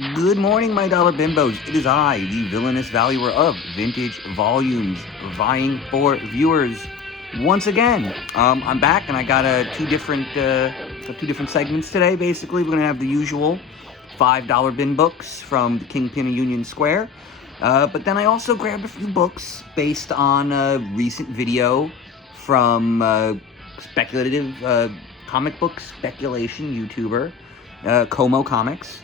Good morning, my dollar bimbos. It is I, the villainous valuer of vintage volumes, vying for viewers once again. I'm back, and I got two different segments today. Basically, we're gonna have the usual $5 bin books from the Kingpin of Union Square, but then I also grabbed a few books based on a recent video from speculative comic book speculation YouTuber ComoComics.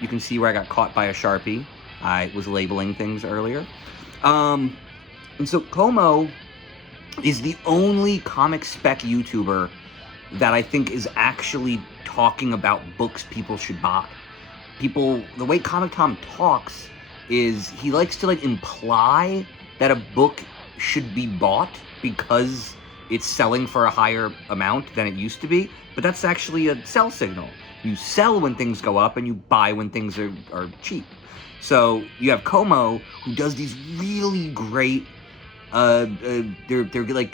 You can see where I got caught by a Sharpie. I was labeling things earlier. And so Como is the only comic spec YouTuber that I think is actually talking about books people should buy. The way Comic Tom talks is he likes to imply that a book should be bought because it's selling for a higher amount than it used to be, but that's actually a sell signal. You sell when things go up and you buy when things are cheap. So you have Como, who does these really great, they're like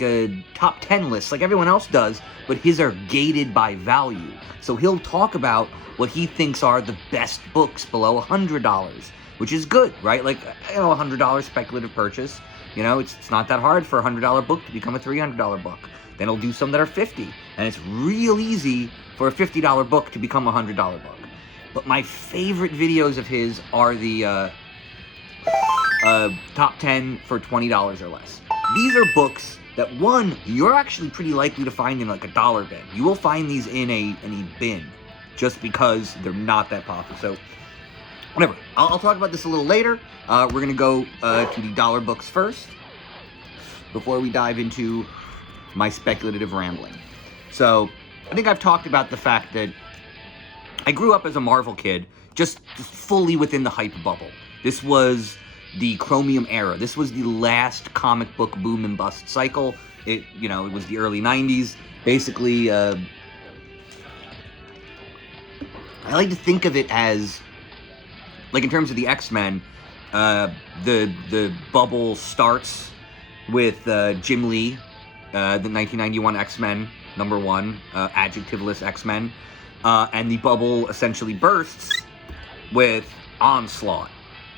top 10 lists like everyone else does, but his are gated by value. So he'll talk about what he thinks are the best books below $100, which is good, right? Like, $100 speculative purchase. It's not that hard for a $100 book to become a $300 book. Then he'll do some that are $50, and it's real easy for a $50 book to become a $100 book. But my favorite videos of his are the top 10 for $20 or less. These are books that, one, you're actually pretty likely to find in like a dollar bin. You will find these in a bin just because they're not that popular. So whatever, I'll talk about this a little later. We're gonna go to the dollar books first before we dive into my speculative rambling. So I think I've talked about the fact that I grew up as a Marvel kid, just fully within the hype bubble. This was the Chromium era. This was the last comic book boom and bust cycle. It was the early 90s. Basically, I like to think of it as, like, in terms of the X-Men, the bubble starts with Jim Lee, the 1991 X-Men, #1, adjectiveless X-Men, and the bubble essentially bursts with Onslaught,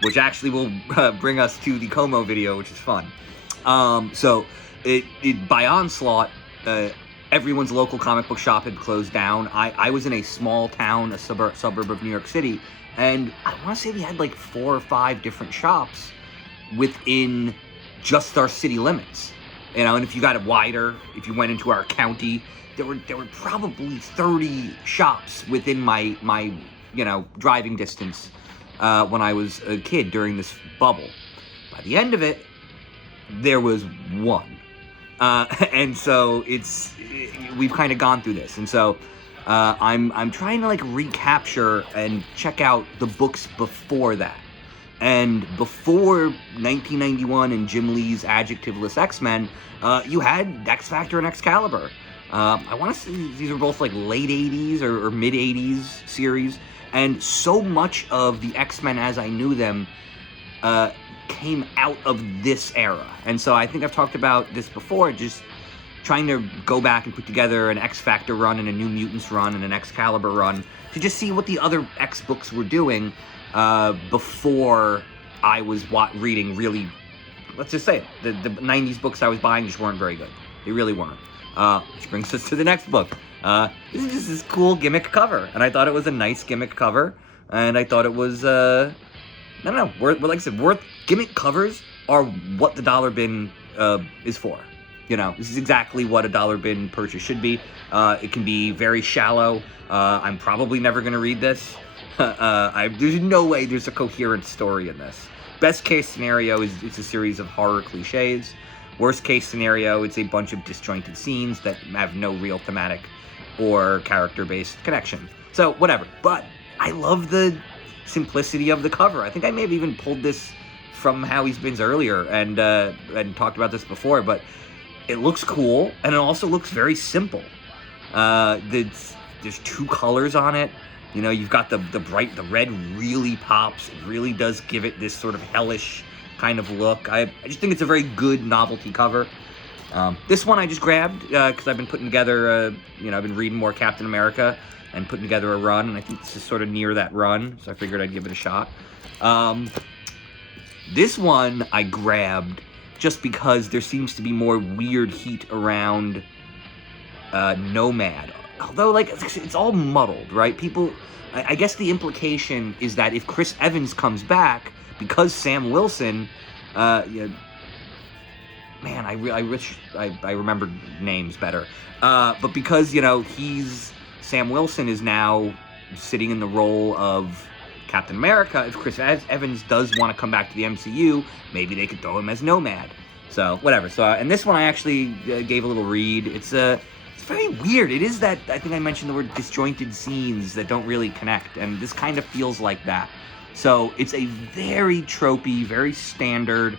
which actually will bring us to the Como video, which is fun. So by Onslaught, everyone's local comic book shop had closed down. I was in a small town, a suburb of New York City, and I want to say we had like 4 or 5 different shops within just our city limits. And if you got it wider, if you went into our county, there were probably 30 shops within my driving distance when I was a kid during this bubble. By the end of it, there was one. And so we've kind of gone through this. And so I'm trying to recapture and check out the books before that. And before 1991 and Jim Lee's adjectiveless X-Men, you had X Factor and Excalibur. I want to say these are both like late 80s or mid 80s series. And so much of the X-Men as I knew them came out of this era. And so I think I've talked about this before, just trying to go back and put together an X Factor run and a New Mutants run and an Excalibur run to just see what the other X books were doing before I was reading really, let's just say it, the 90s books I was buying just weren't very good. They really weren't. Which brings us to the next book. This is just this cool gimmick cover, and I thought it was a nice gimmick cover, and I thought it was, worth gimmick covers are what the dollar bin is for. This is exactly what a dollar bin purchase should be. It can be very shallow. I'm probably never going to read this. There's no way there's a coherent story in this. Best case scenario is it's a series of horror cliches. Worst case scenario, it's a bunch of disjointed scenes that have no real thematic or character-based connection. So, whatever. But I love the simplicity of the cover. I think I may have even pulled this from Howie's Bins earlier and talked about this before, but it looks cool, and it also looks very simple. There's 2 colors on it. You've got the red really pops. It really does give it this sort of hellish kind of look. I just think it's a very good novelty cover. This one I just grabbed because I've been putting together, I've been reading more Captain America. and putting together a run, and I think this is sort of near that run, so I figured I'd give it a shot. This one I grabbed just because there seems to be more weird heat around Nomad. Although, like, it's all muddled, right? People, I guess the implication is that if Chris Evans comes back, because Sam Wilson, man, I wish I remembered names better. But because, you know, Sam Wilson is now sitting in the role of Captain America, if Chris Evans does want to come back to the MCU, maybe they could throw him as Nomad. So, whatever. So, and this one I actually gave a little read. It's very weird. It is that, I think I mentioned the word disjointed scenes that don't really connect, and this kind of feels like that. So, it's a very tropey, very standard,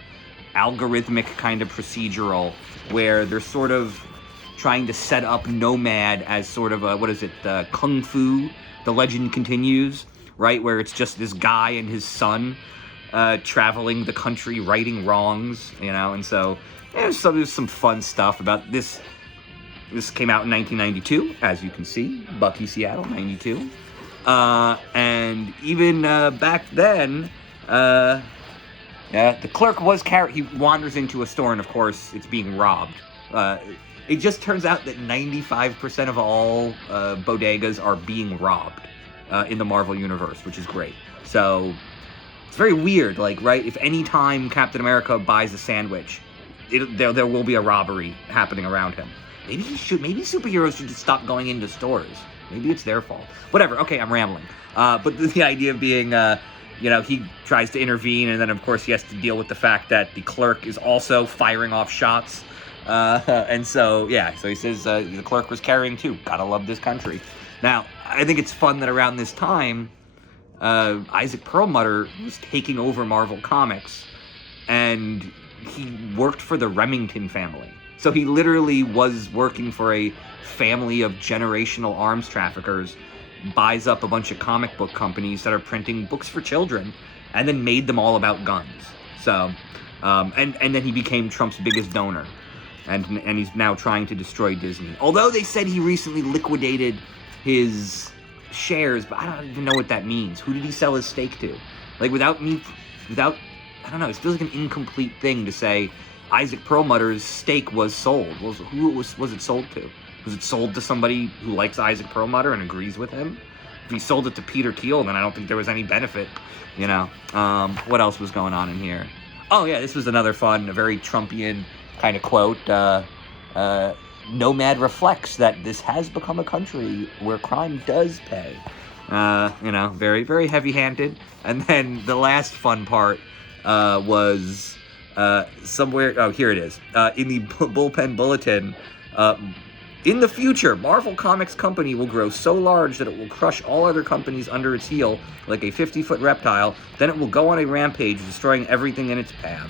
algorithmic kind of procedural, where they're sort of trying to set up Nomad as sort of a, Kung Fu, The Legend Continues, right? Where it's just this guy and his son traveling the country righting wrongs, you know, and so there's some fun stuff about this. This came out in 1992, as you can see, Bucky, Seattle, 92. And even back then, the clerk was he wanders into a store, and of course, it's being robbed. It just turns out that 95% of all bodegas are being robbed in the Marvel Universe, which is great. So it's very weird, like, right? If any time Captain America buys a sandwich, there will be a robbery happening around him. Maybe superheroes should just stop going into stores. Maybe it's their fault. Whatever. Okay, I'm rambling. But the idea being, you know, he tries to intervene, and then of course he has to deal with the fact that the clerk is also firing off shots. And so, yeah, so he says the clerk was carrying too. Gotta love this country. Now, I think it's fun that around this time, Isaac Perlmutter was taking over Marvel Comics, and he worked for the Remington family. So he literally was working for a family of generational arms traffickers, buys up a bunch of comic book companies that are printing books for children, and then made them all about guns. So, and then he became Trump's biggest donor. And he's now trying to destroy Disney. Although they said he recently liquidated his shares, but I don't even know what that means. Who did he sell his stake to? Like, I don't know, it feels like an incomplete thing to say Isaac Perlmutter's stake was sold. Who was it sold to? Was it sold to somebody who likes Isaac Perlmutter and agrees with him? If he sold it to Peter Thiel, then I don't think there was any benefit, you know. What else was going on in here? Oh, yeah, this was another fun, a very Trumpian kind of quote. Nomad reflects that this has become a country where crime does pay. You know, very, very heavy-handed. And then the last fun part was somewhere... Oh, here it is. In the bullpen bulletin, in the future, Marvel Comics Company will grow so large that it will crush all other companies under its heel like a 50-foot reptile. Then it will go on a rampage, destroying everything in its path.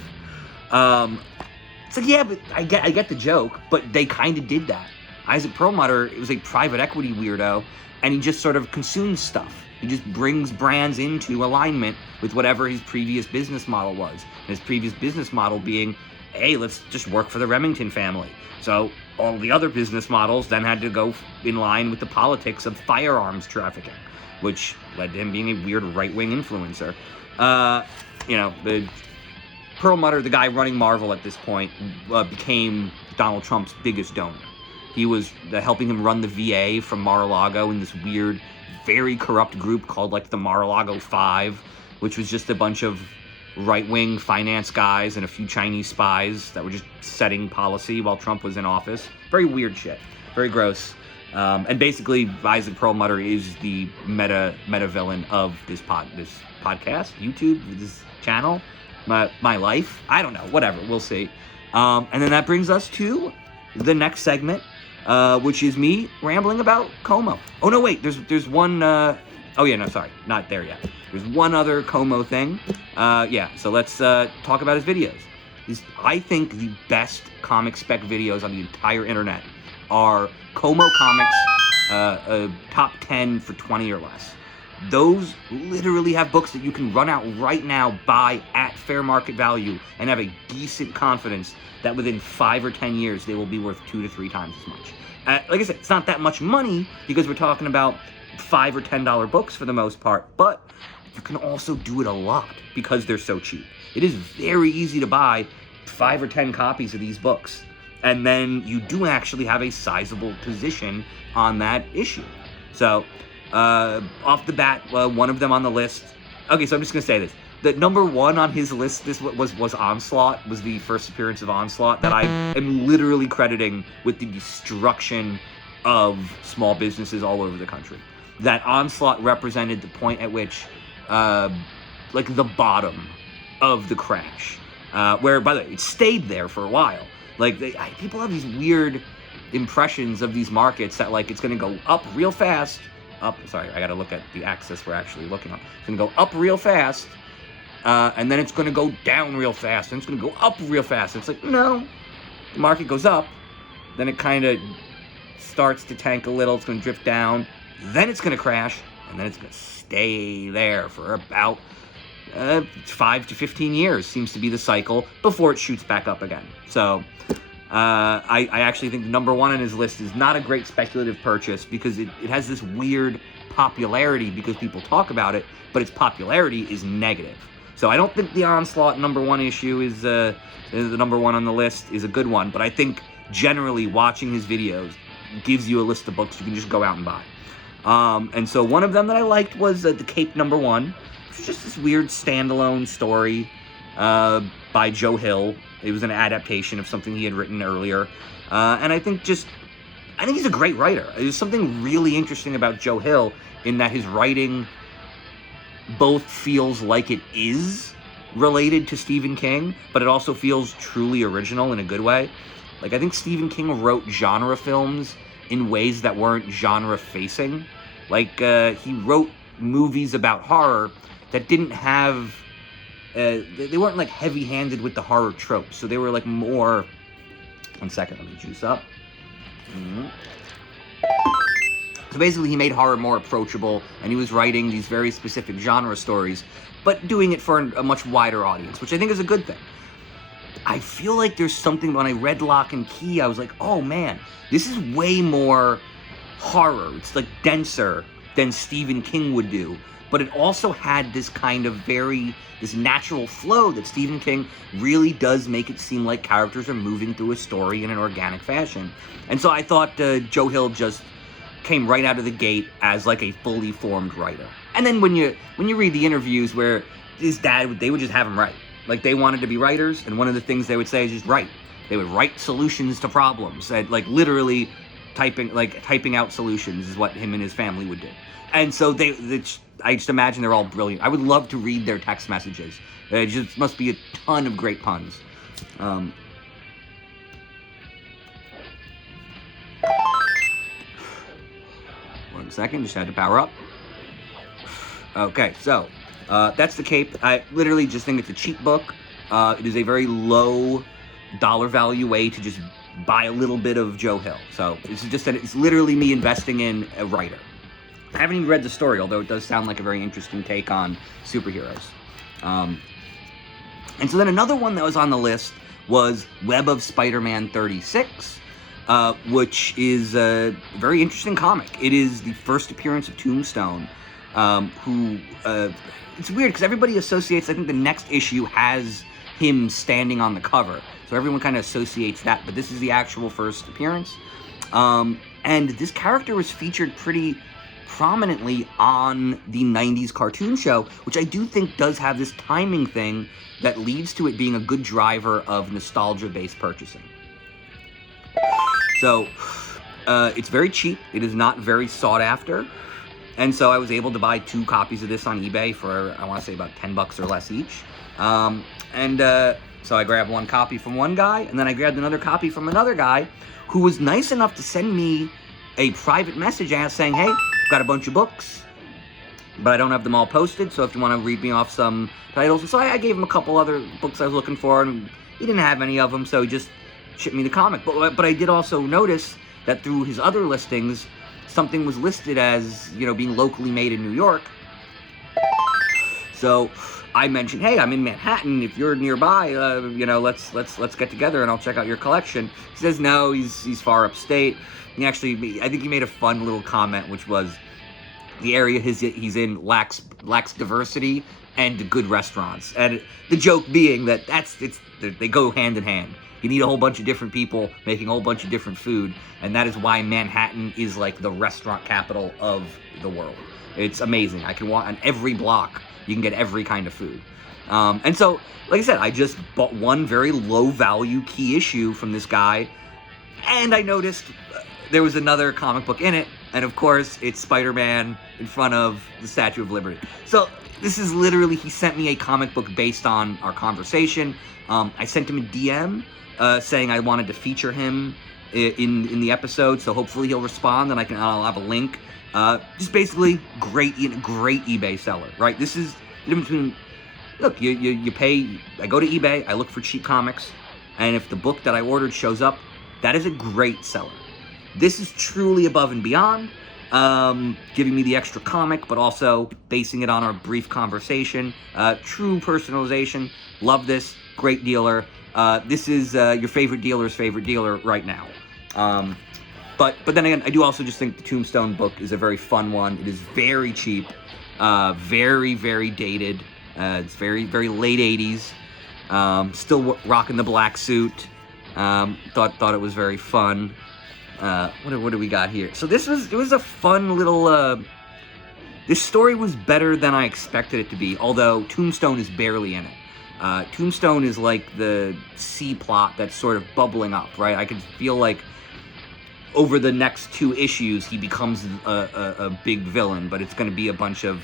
So yeah, but I get the joke, but they kind of did that. Isaac Perlmutter was a private equity weirdo, and he just sort of consumes stuff. He just brings brands into alignment with whatever his previous business model was. And his previous business model being, hey, let's just work for the Remington family. So all the other business models then had to go in line with the politics of firearms trafficking, which led to him being a weird right-wing influencer. You know, the Perlmutter, the guy running Marvel at this point, became Donald Trump's biggest donor. He was helping him run the VA from Mar-a-Lago in this weird, very corrupt group called, like, the Mar-a-Lago 5, which was just a bunch of right-wing finance guys and a few Chinese spies that were just setting policy while Trump was in office. Very weird shit. Very gross. And basically, Isaac Perlmutter is the meta villain of this podcast, YouTube, this channel. My life. I don't know. Whatever. We'll see. And then that brings us to the next segment, which is me rambling about Como. Oh, no, wait. There's one... oh, yeah, no, sorry. Not there yet. There's one other Como thing. Yeah, so let's talk about his videos. I think the best comic spec videos on the entire internet are ComoComics top 10 for 20 or less. Those literally have books that you can run out right now, buy at fair market value, and have a decent confidence that within 5 or 10 years, they will be worth 2 to 3 times as much. Like I said, it's not that much money because we're talking about $5 or $10 books for the most part, but you can also do it a lot because they're so cheap. It is very easy to buy 5 or 10 copies of these books, and then you do actually have a sizable position on that issue. So, off the bat, one of them on the list. Okay, so I'm just gonna say this. The number one on his list, this was Onslaught, was the first appearance of Onslaught that I am literally crediting with the destruction of small businesses all over the country. That Onslaught represented the point at which, like the bottom of the crash, where, by the way, it stayed there for a while. Like, people have these weird impressions of these markets that, like, it's gonna go up real fast, sorry, I gotta look at the axis we're actually looking on. It's gonna go up real fast, and then it's going to go down real fast, and it's going to go up real fast. It's like, no, the market goes up, then it kind of starts to tank a little, it's going to drift down, then it's going to crash, and then it's going to stay there for about 5 to 15 years, seems to be the cycle, before it shoots back up again. So, I actually think number one on his list is not a great speculative purchase, because it has this weird popularity because people talk about it, but its popularity is negative. So I don't think the Onslaught number one issue is the number one on the list is a good one, but I think generally watching his videos gives you a list of books you can just go out and buy. And so one of them that I liked was the Cape number one, which was just this weird standalone story by Joe Hill. It was an adaptation of something he had written earlier. And I think he's a great writer. There's something really interesting about Joe Hill in that his writing both feels like it is related to Stephen King, but it also feels truly original in a good way. Like, I think Stephen King wrote genre films in ways that weren't genre-facing. Like, he wrote movies about horror that didn't have... they weren't, like, heavy-handed with the horror tropes, so they were, like, more... One second, let me juice up. So basically, he made horror more approachable, and he was writing these very specific genre stories, but doing it for a much wider audience, which I think is a good thing. I feel like there's something, when I read Lock and Key, I was like, oh man, this is way more horror. It's like denser than Stephen King would do, but it also had this kind of this natural flow that Stephen King really does make it seem like characters are moving through a story in an organic fashion. And so I thought Joe Hill just came right out of the gate as like a fully formed writer. And then when you read the interviews where his dad, they would just have him write. Like, they wanted to be writers, and one of the things they would say is just write. They would write solutions to problems, and like literally typing out solutions is what him and his family would do. And so I just imagine they're all brilliant. I would love to read their text messages. It just must be a ton of great puns. One second, just had to power up. Okay, so that's the Cape. I literally just think it's a cheap book. It is a very low dollar value way to just buy a little bit of Joe Hill. So it's literally me investing in a writer. I haven't even read the story, although it does sound like a very interesting take on superheroes. And so then another one that was on the list was Web of Spider-Man 36, which is a very interesting comic. It is the first appearance of Tombstone, who, it's weird because everybody associates, I think the next issue has him standing on the cover. So everyone kind of associates that, but this is the actual first appearance. And this character was featured pretty prominently on the 90s cartoon show, which I do think does have this timing thing that leads to it being a good driver of nostalgia-based purchasing. So, it's very cheap. It is not very sought after. And so I was able to buy 2 copies of this on eBay for, I want to say, about $10 or less each. So I grabbed 1 copy from one guy, and then I grabbed another copy from another guy who was nice enough to send me a private message saying, hey, I've got a bunch of books, but I don't have them all posted, so if you want to read me off some titles. And so I gave him a couple other books I was looking for, and he didn't have any of them, so he just shipped me the comic. But I did also notice that through his other listings, something was listed as, you know, being locally made in New York. So I mentioned, hey, I'm in Manhattan. If you're nearby, you know, let's get together and I'll check out your collection. He says no, he's far upstate. He actually, I think he made a fun little comment, which was, the area he's in lacks diversity and good restaurants. And the joke being that they go hand in hand. You need a whole bunch of different people making a whole bunch of different food, and that is why Manhattan is like the restaurant capital of the world. It's amazing. I can walk on every block. You can get every kind of food. And so, like I said, I just bought one very low-value key issue from this guy, and I noticed there was another comic book in it, and of course, it's Spider-Man in front of the Statue of Liberty. So this is literally, he sent me a comic book based on our conversation. I sent him a DM saying I wanted to feature him in the episode, so hopefully he'll respond, and I'll have a link. Just basically great eBay seller, right? This is the difference between, look, you pay, I go to eBay, I look for cheap comics, and if the book that I ordered shows up, that is a great seller. This is truly above and beyond, giving me the extra comic, but also basing it on our brief conversation. True personalization. Love this. Great dealer. This is your favorite dealer's favorite dealer right now. But then again, I do also just think the Tombstone book is a very fun one. It is very cheap, very, very dated. It's very, very late 80s. Still rocking the black suit. Thought it was very fun. What do we got here? So it was a fun little, this story was better than I expected it to be, although Tombstone is barely in it. Tombstone is like the C plot that's sort of bubbling up, right? I can feel like over the next 2 issues, he becomes a big villain, but it's going to be a bunch of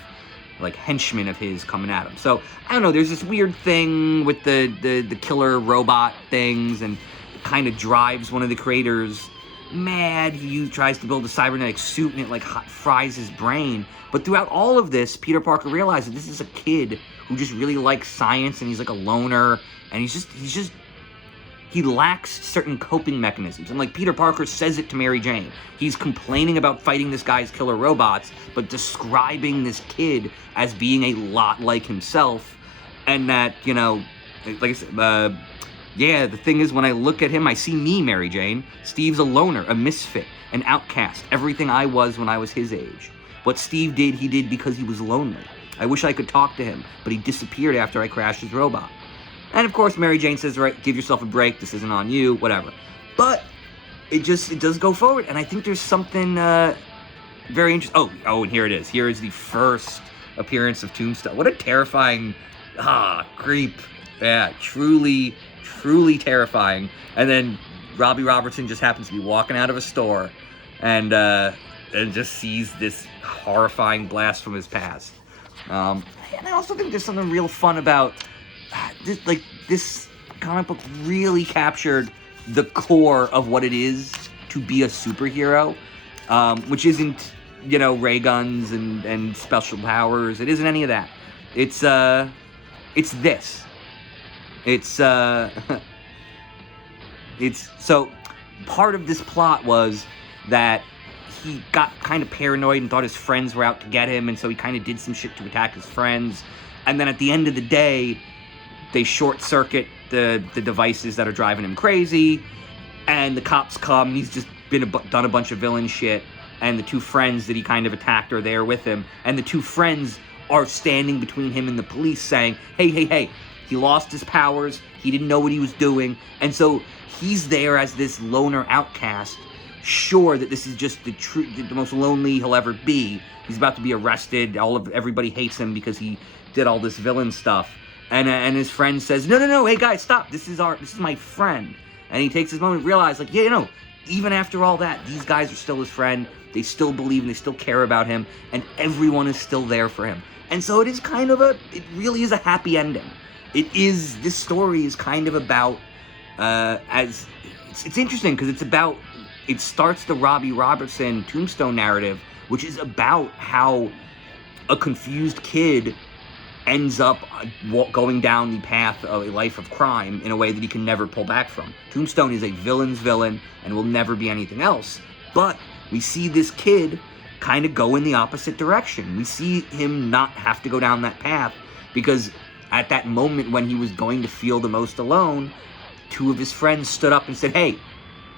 like henchmen of his coming at him. So I don't know. There's this weird thing with the killer robot things, and it kind of drives one of the creators mad. He tries to build a cybernetic suit, and it like fries his brain. But throughout all of this, Peter Parker realizes this is a kid who just really likes science, and he's like a loner, and he lacks certain coping mechanisms. And like Peter Parker says it to Mary Jane. He's complaining about fighting this guy's killer robots, but describing this kid as being a lot like himself. And that, you know, like I said, yeah, the thing is, when I look at him, I see me, Mary Jane. Steve's a loner, a misfit, an outcast, everything I was when I was his age. What Steve did, he did because he was lonely. I wish I could talk to him, but he disappeared after I crashed his robot. And of course, Mary Jane says, right, give yourself a break, this isn't on you, whatever. But it does go forward, and I think there's something very interesting. Oh, and here it is. Here is the first appearance of Tombstone. What a terrifying, creep. Yeah, truly terrifying. And then Robbie Robertson just happens to be walking out of a store and just sees this horrifying blast from his past. And I also think there's something real fun about this comic book really captured the core of what it is to be a superhero, which isn't, you know, ray guns and special powers. It isn't any of that. It's this. It's so part of this plot was that he got kind of paranoid and thought his friends were out to get him, and so he kind of did some shit to attack his friends. And then at the end of the day, they short-circuit the devices that are driving him crazy, and the cops come, and he's just done a bunch of villain shit, and the 2 friends that he kind of attacked are there with him, and the 2 friends are standing between him and the police saying, hey, he lost his powers, he didn't know what he was doing, and so he's there as this loner outcast, sure that this is just the most lonely he'll ever be. He's about to be arrested, everybody hates him because he did all this villain stuff. And his friend says, no, hey guys, stop, this is my friend. And he takes his moment to realize, like, yeah, you know, even after all that, these guys are still his friend, they still believe and they still care about him, and everyone is still there for him. And so it is kind of it really is a happy ending. This story is kind of about, it's interesting because it starts the Robbie Robertson Tombstone narrative, which is about how a confused kid ends up going down the path of a life of crime in a way that he can never pull back from. Tombstone is a villain's villain and will never be anything else. But we see this kid kind of go in the opposite direction. We see him not have to go down that path because at that moment when he was going to feel the most alone, 2 of his friends stood up and said, hey,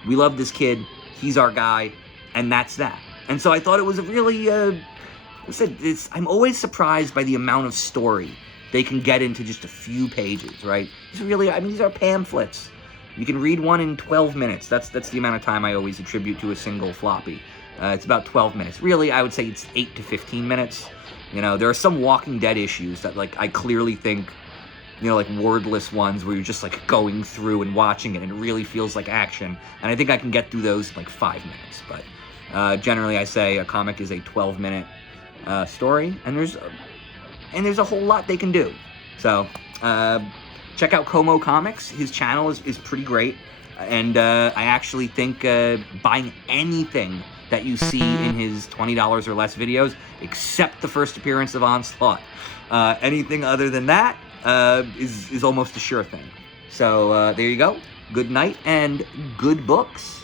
we love this kid, he's our guy, and that's that. And so I thought it was a really I said, I'm always surprised by the amount of story they can get into just a few pages, right? It's really, I mean, these are pamphlets. You can read one in 12 minutes. That's the amount of time I always attribute to a single floppy. It's about 12 minutes. Really, I would say it's 8 to 15 minutes. You know, there are some Walking Dead issues that, like, I clearly think, you know, like wordless ones where you're just, like, going through and watching it and it really feels like action. And I think I can get through those in, like, 5 minutes. But generally, I say a comic is a 12-minute story, and there's a whole lot they can do. So, check out ComoComics. His channel is pretty great. And I actually think buying anything that you see in his $20 or less videos, except the first appearance of Onslaught, anything other than that is almost a sure thing. So there you go. Good night and good books.